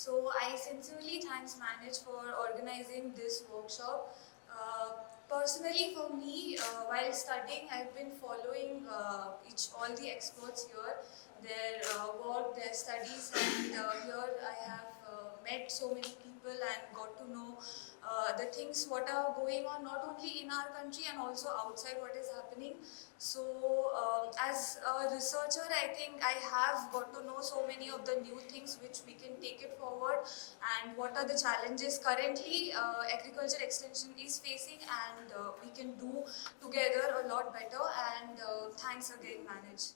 So I sincerely thanks Manage for organizing this workshop. Personally for me, while studying, I've been following all the experts here, their work, their studies, and here I have met so many people and got to know the things what are going on not only in our country and also outside what is happening. So as a researcher, I think I have got to know so many of the new things which we can take it forward, and what are the challenges currently agriculture extension is facing, and we can do together a lot better. And thanks again, Manage.